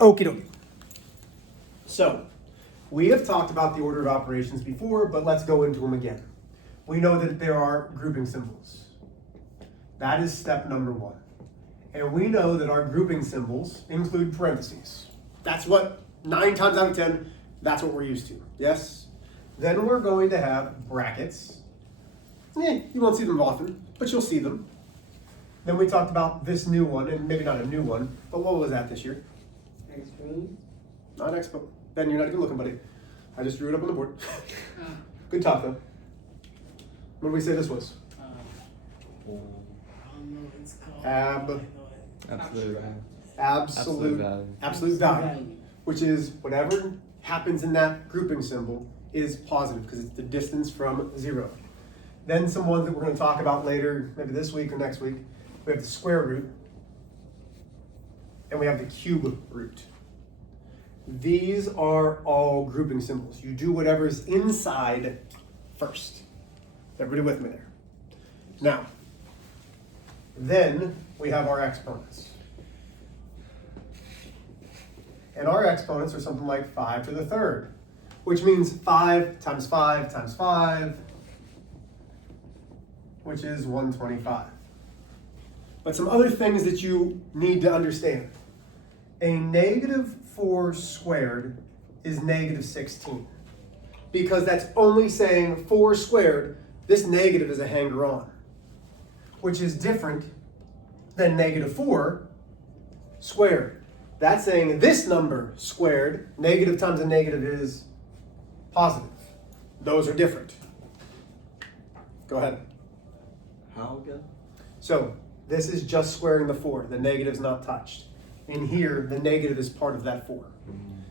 Okie dokie. So, we have talked about the order of operations before, but let's go into them again. We know that there are grouping symbols. That is step number one. And we know that our grouping symbols include parentheses. That's what, 9 times out of 10, that's what we're used to. Yes? Then we're going to have brackets. You won't see them often, but you'll see them. Then we talked about this new one, and maybe not a new one, but what was that this year? Expo. Not Expo. Ben, you're not even looking, buddy. I just drew it up on the board. Good talk, though. What did we say this was? I don't know what it's called. Absolute value. Which is whatever happens in that grouping symbol is positive because it's the distance from 0. Then some ones that we're going to talk about later, maybe this week or next week. We have the square root and we have the cube root. These are all grouping symbols. You do whatever's inside first. Everybody with me there? Now, then we have our exponents. And our exponents are something like 5 to the third, which means 5 times 5 times 5, which is 125. But some other things that you need to understand. A negative 4 squared is negative 16. Because that's only saying 4 squared, this negative is a hanger-on, which is different than negative 4 squared. That's saying this number squared, negative times a negative is positive. Those are different. Go ahead. How again? So this is just squaring the 4. The negative's not touched. In here, the negative is part of that 4.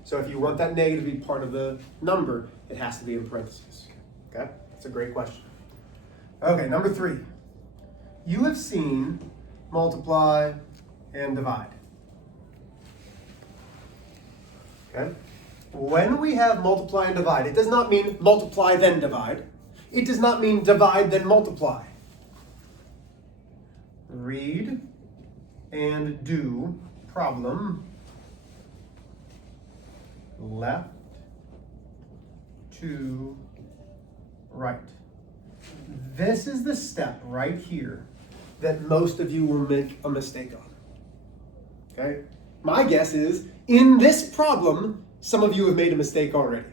So if you want that negative to be part of the number, it has to be in parentheses. Okay? That's a great question. Okay, number 3. You have seen multiply and divide. Okay? When we have multiply and divide, it does not mean multiply then divide. It does not mean divide then multiply. Read and do problem left to right. This is the step right here that most of you will make a mistake on. Okay? My guess is, in this problem, some of you have made a mistake already,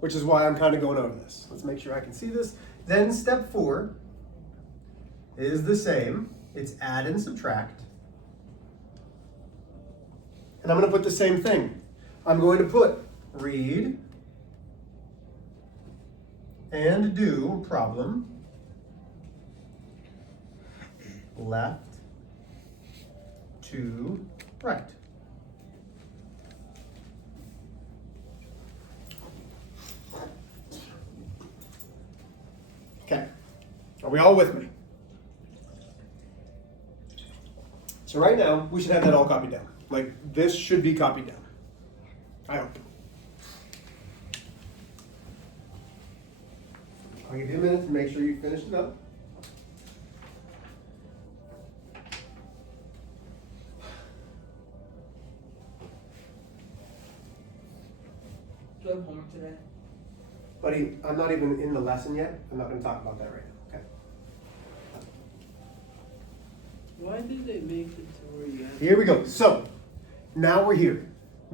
which is why I'm kind of going over this. Let's make sure I can see this. Then step 4 is the same. It's add and subtract. And I'm going to put the same thing. I'm going to put read and do problem left to right. Okay, are we all with me? So right now, we should have that all copied down. Like, this should be copied down. I hope. I'll give you a minute to make sure you finished it up. Do you have homework today? Buddy, I'm not even in the lesson yet. I'm not going to talk about that right now, okay? Why did they make it to where you have? Here we go. So, now we're here.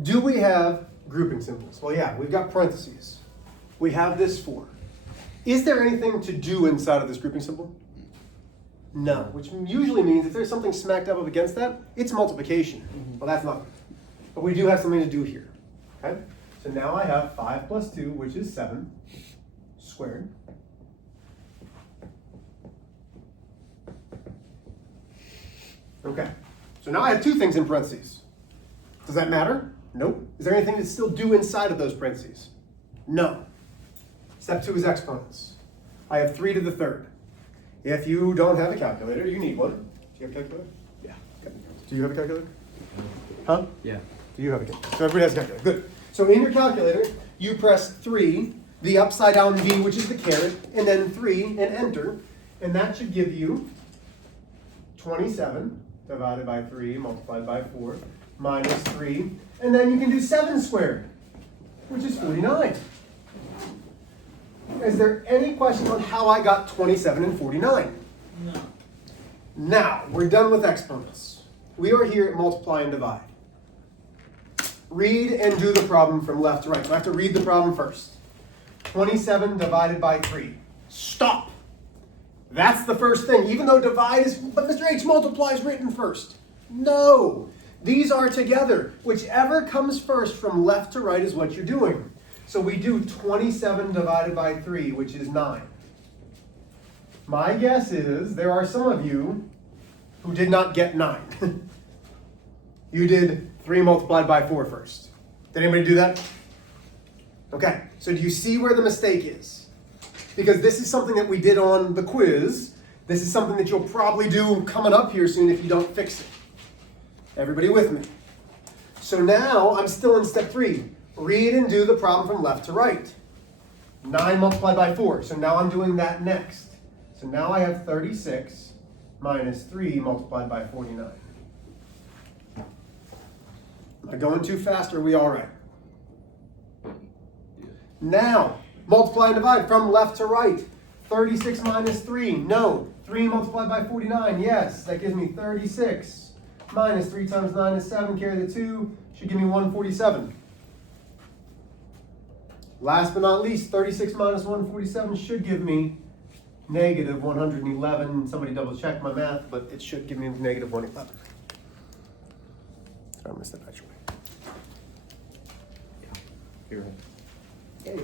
Do we have grouping symbols? Well, yeah, we've got parentheses. We have this 4. Is there anything to do inside of this grouping symbol? No, which usually means if there's something smacked up against that, it's multiplication. Well, that's not good. But we do have something to do here, okay? So now I have 5 plus 2, which is 7, squared. Okay, so now I have 2 things in parentheses. Does that matter? Nope. Is there anything to still do inside of those parentheses? No. Step 2 is exponents. I have 3 to the third. If you don't have a calculator, you need one. Do you have a calculator? Yeah. Okay. Do you have a calculator? Huh? Yeah. Do you have a calculator? So everybody has a calculator. Good. So in your calculator, you press 3, the upside down V, which is the caret, and then 3 and enter. And that should give you 27 divided by 3 multiplied by 4 minus 3. And then you can do 7 squared, which is 49. Is there any question on how I got 27 and 49? No. Now, we're done with exponents. We are here at multiply and divide. Read and do the problem from left to right. So I have to read the problem first. 27 divided by 3. Stop. That's the first thing. Even though divide is, but Mr. H, multiply is written first. No. These are together. Whichever comes first from left to right is what you're doing. So we do 27 divided by 3, which is 9. My guess is there are some of you who did not get 9. You did 3 multiplied by 4 first. Did anybody do that? Okay, so do you see where the mistake is? Because this is something that we did on the quiz. This is something that you'll probably do coming up here soon if you don't fix it. Everybody with me? So now I'm still in step 3. Read and do the problem from left to right. 9 multiplied by 4. So now I'm doing that next. So now I have 36 minus 3 multiplied by 49. Am I going too fast or are we all right? Now, multiply and divide from left to right. 36 minus 3, no. 3 multiplied by 49, yes. That gives me 36 minus 3 times 9 is 7, carry the 2, should give me 147. Last but not least, 36 minus 147 should give me negative 111. Somebody double check my math, but it should give me negative 111. Did I miss that actually? You're right. Okay.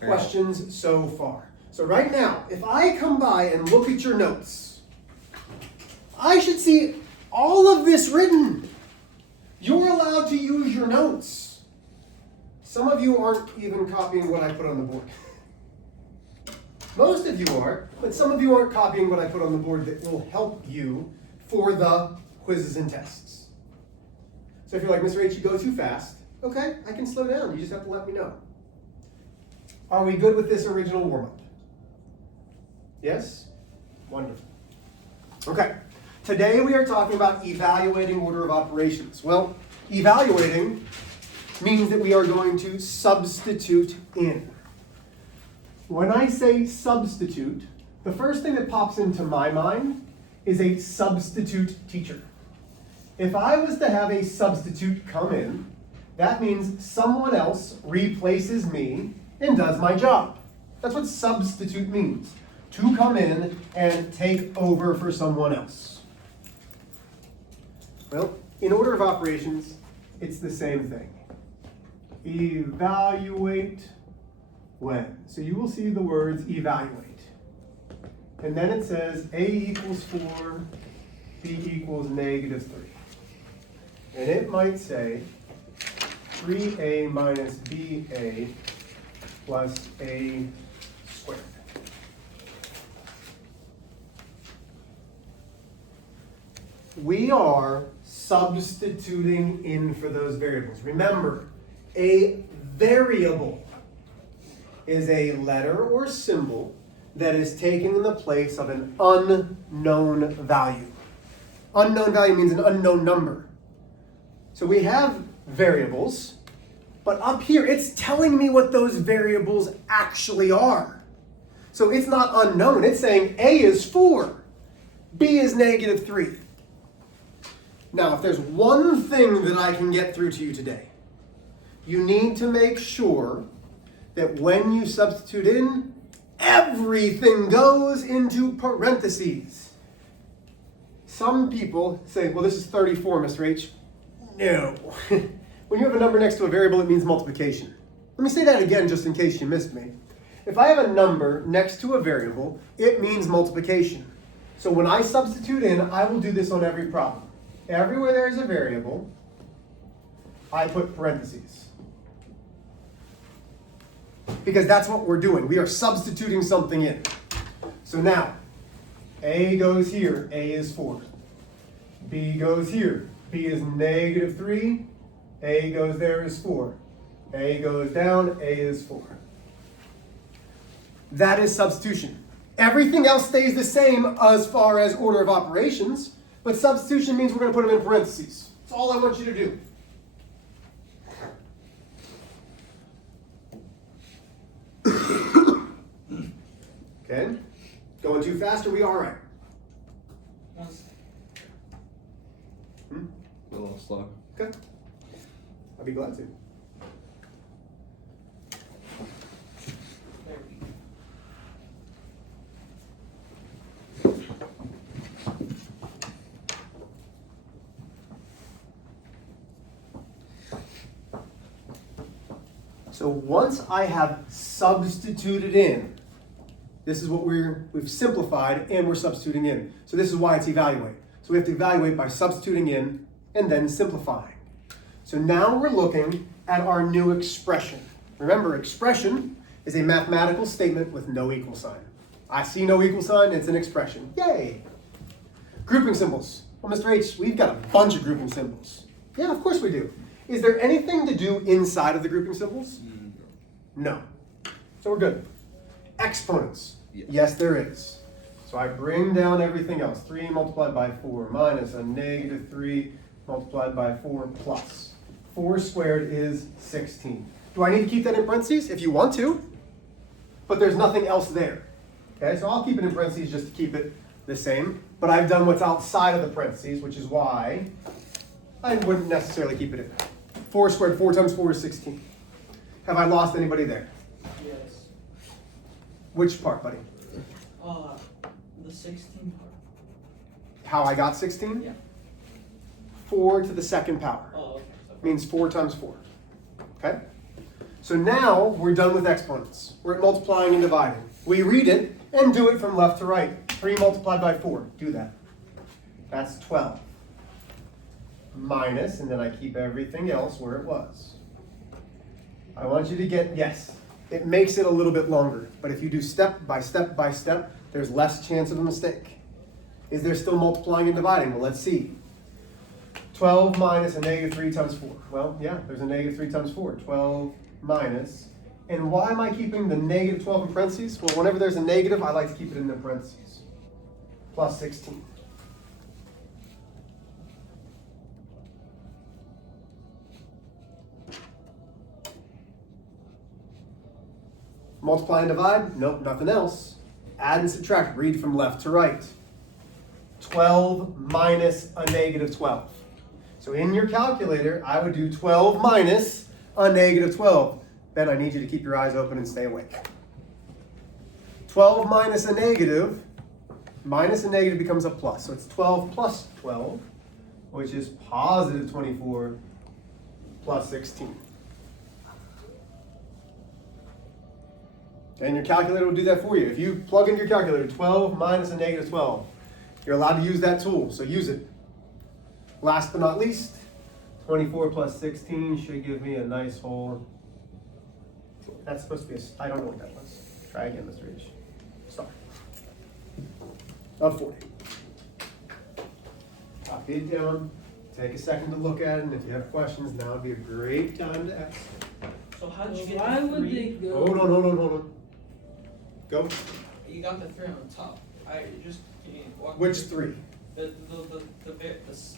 Questions so far? So right now, if I come by and look at your notes, I should see all of this written. You're allowed to use your notes. Some of you aren't even copying what I put on the board. Most of you are, but some of you aren't copying what I put on the board that will help you for the quizzes and tests. So if you're like, Mr. H, you go too fast, okay, I can slow down. You just have to let me know. Are we good with this original warm-up? Yes? Wonderful. Okay, today we are talking about evaluating order of operations. Well, evaluating means that we are going to substitute in. When I say substitute, the first thing that pops into my mind is a substitute teacher. If I was to have a substitute come in, that means someone else replaces me and does my job. That's what substitute means. To come in and take over for someone else. Well, in order of operations, it's the same thing. Evaluate when. So you will see the words evaluate. And then it says A equals 4, B equals negative 3. And it might say 3A minus BA plus A squared. We are substituting in for those variables. Remember, a variable is a letter or symbol that is taken in the place of an unknown value. Unknown value means an unknown number. So we have variables, but up here it's telling me what those variables actually are. So it's not unknown, it's saying A is 4, B is negative 3. Now, if there's one thing that I can get through to you today, you need to make sure that when you substitute in, everything goes into parentheses. Some people say, well, this is 34, Mr. H. No. When you have a number next to a variable, it means multiplication. Let me say that again just in case you missed me. If I have a number next to a variable, it means multiplication. So when I substitute in, I will do this on every problem. Everywhere there is a variable, I put parentheses. Because that's what we're doing. We are substituting something in. So now, A goes here, A is 4. B goes here, B is negative 3. A goes there is 4. A goes down, A is 4. That is substitution. Everything else stays the same as far as order of operations, but substitution means we're going to put them in parentheses. That's all I want you to do. Okay? Going too fast, are we all right? Hmm? A little slow. Okay. I'd be glad to. So once I have substituted in, this is what we've simplified and we're substituting in. So this is why it's evaluate. So we have to evaluate by substituting in and then simplifying. So now we're looking at our new expression. Remember, expression is a mathematical statement with no equal sign. I see no equal sign, it's an expression. Yay! Grouping symbols. Well, Mr. H, we've got a bunch of grouping symbols. Yeah, of course we do. Is there anything to do inside of the grouping symbols? No. So we're good. Exponents. Yes, there is. So I bring down everything else. 3 multiplied by 4 minus a negative 3 multiplied by 4 plus. 4 squared is 16. Do I need to keep that in parentheses? If you want to. But there's nothing else there. Okay, so I'll keep it in parentheses just to keep it the same. But I've done what's outside of the parentheses, which is why I wouldn't necessarily keep it in. 4 squared, 4 times 4 is 16. Have I lost anybody there? Yes. Which part, buddy? The 16 part. How I got 16? Yeah. 4 to the second power. Oh, okay. Means 4 times 4. Okay? So now we're done with exponents. We're at multiplying and dividing. We read it and do it from left to right. 3 multiplied by 4. Do that. That's 12. Minus, and then I keep everything else where it was. I want you to get, yes, it makes it a little bit longer, but if you do step by step by step, there's less chance of a mistake. Is there still multiplying and dividing? Well, let's see. 12 minus a negative 3 times 4. Well, yeah, there's a negative 3 times 4. 12 minus, and why am I keeping the negative 12 in parentheses? Well, whenever there's a negative, I like to keep it in the parentheses. Plus 16. Multiply and divide? Nope, nothing else. Add and subtract, read from left to right. 12 minus a negative 12. So in your calculator, I would do 12 minus a negative 12. Ben, I need you to keep your eyes open and stay awake. 12 minus a negative becomes a plus. So it's 12 plus 12, which is positive 24 plus 16. And your calculator will do that for you. If you plug into your calculator 12 minus a negative 12, you're allowed to use that tool, so use it. Last but not least, 24 plus 16 should give me a nice whole, that's supposed to be I don't know what that was. Try again, Mr. H. Start. Of 40. Copy it down, take a second to look at it, and if you have questions, now would be a great time to ask. So how did you get Why the would 3? they go? Hold on. Go. You got the 3 on top. Can you walk Which through? 3?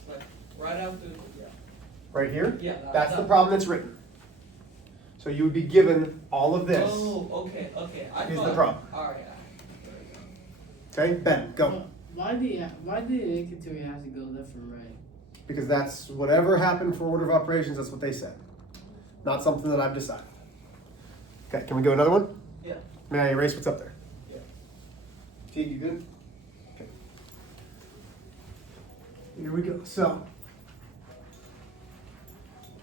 Like right after. Yeah. Right here? Yeah. That's the problem that's written. So you would be given all of this. Oh, okay. Is the problem. All right. Okay, Ben, go. Why did the inventory have to go left and right? Because that's whatever happened for order of operations, that's what they said. Not something that I've decided. Okay, can we go another one? Yeah. May I erase what's up there? Yeah. T, you good? Okay. Here we go. So,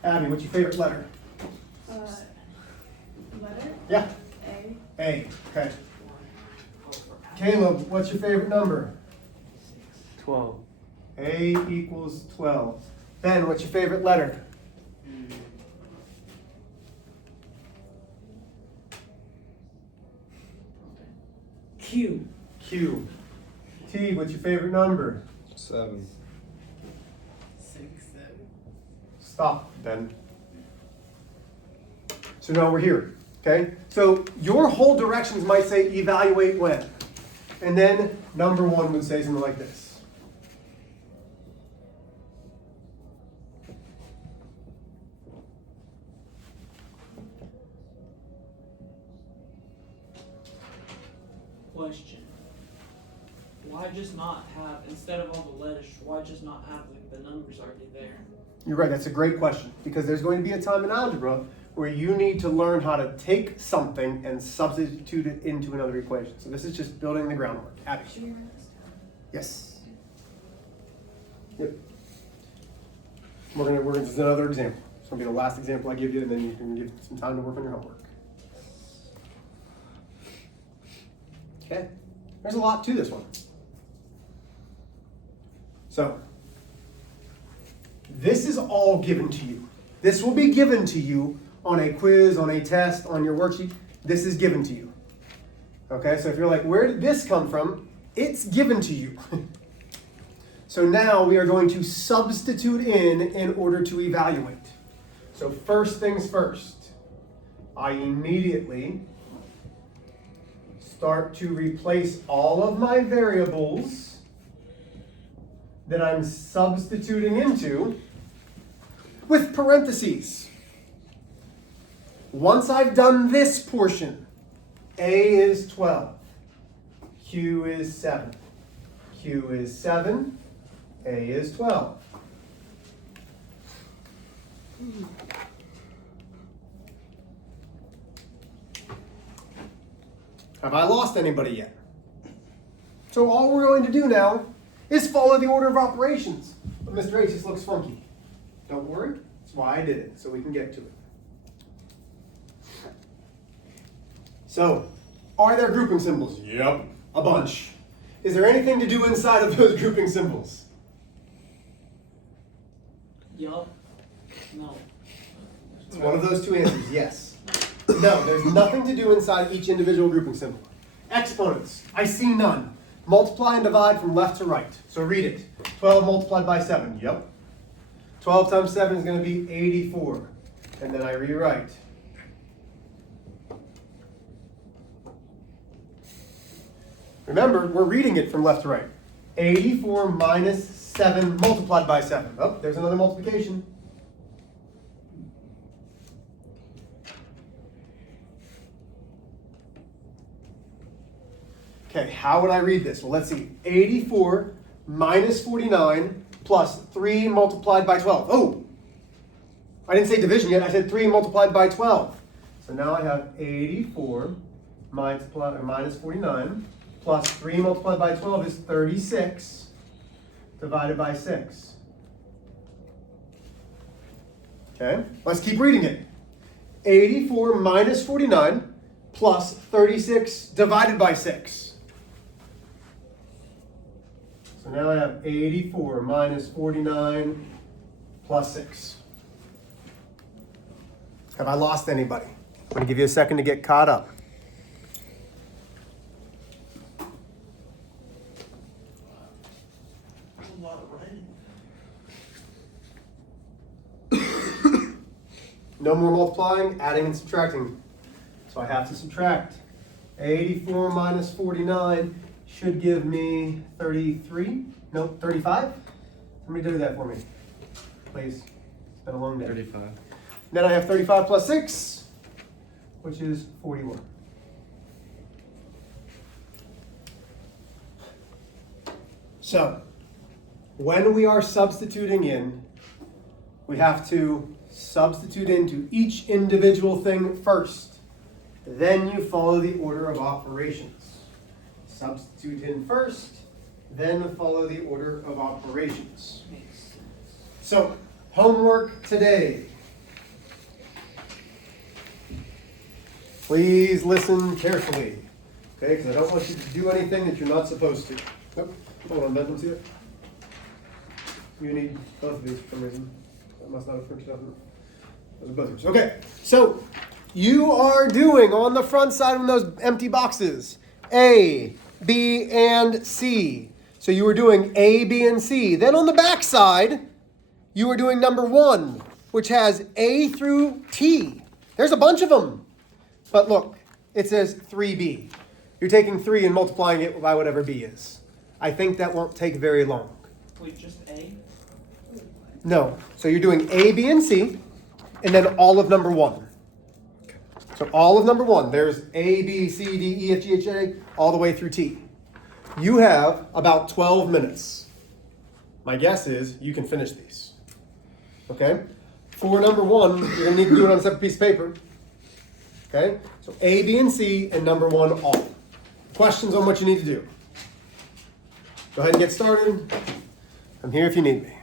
Abby, what's your favorite letter? Letter? Yeah. A. A. Okay. Caleb, what's your favorite number? 12. A equals 12. Ben, what's your favorite letter? Q. Q. T, what's your favorite number? 7. 6, 7. Stop, Ben. So now we're here, okay? So your whole directions might say evaluate when. And then number 1 would say something like this. question. Why just not have, instead of all the letters, why just not have like the numbers already there? You're right, that's a great question. Because there's going to be a time in algebra where you need to learn how to take something and substitute it into another equation. So this is just building the groundwork. Abby? Yes. Yep. We're gonna just another example. It's gonna be the last example I give you, and then you can give some time to work on your homework. Okay. There's a lot to this one. So, this is all given to you. This will be given to you on a quiz, on a test, on your worksheet. This is given to you. Okay, so if you're like, where did this come from? It's given to you. So now we are going to substitute in order to evaluate. So first things first, I immediately start to replace all of my variables that I'm substituting into with parentheses. Once I've done this portion, A is 12, Q is 7, Q is 7, A is 12. Have I lost anybody yet? So all we're going to do now is follow the order of operations. But Mr. H, this looks funky. Don't worry, that's why I did it, so we can get to it. So, are there grouping symbols? Yep, a bunch. Is there anything to do inside of those grouping symbols? Yup. No. It's one of those two answers, yes. No, there's nothing to do inside each individual grouping symbol. Exponents, I see none. Multiply and divide from left to right. So read it. 12 multiplied by 7, yep. 12 times 7 is going to be 84. And then I rewrite. Remember, we're reading it from left to right. 84 minus 7 multiplied by 7. Oh, there's another multiplication. Okay, how would I read this? Well, let's see. 84 minus 49 plus 3 multiplied by 12. Oh, I didn't say division yet. I said 3 multiplied by 12. So now I have 84 minus 49 plus 3 multiplied by 12 is 36 divided by 6. Okay, let's keep reading it. 84 minus 49 plus 36 divided by 6. So now I have 84 minus 49 plus 6. Have I lost anybody? I'm going to give you a second to get caught up. A lot of writing. No more multiplying, adding and subtracting. So I have to subtract. 84 minus 49 should give me 33. Nope, 35. Somebody do that for me, please. It's been a long day. 35. Then I have 35 plus 6, which is 41. So, when we are substituting in, we have to substitute into each individual thing first. Then you follow the order of operations. Substitute in first, then follow the order of operations. So, homework today. Please listen carefully, okay? Because I don't want you to do anything that you're not supposed to. Nope. Hold on, Ben, let's see it. You need both of these for some reason. I must not have printed out. Those are both yours. Okay, so you are doing on the front side of those empty boxes A, B, and C. So you were doing A, B, and C. Then on the back side, you were doing number 1, which has A through T. There's a bunch of them. But look, it says 3B. You're taking 3 and multiplying it by whatever B is. I think that won't take very long. Wait, just A? No. So you're doing A, B, and C, and then all of number 1. So all of number 1, there's A, B, C, D, E, F, G, H, A, all the way through T. You have about 12 minutes. My guess is you can finish these. Okay? For number 1, you're going to need to do it on a separate piece of paper. Okay? So A, B, and C, and number 1 all. Questions on what you need to do? Go ahead and get started. I'm here if you need me.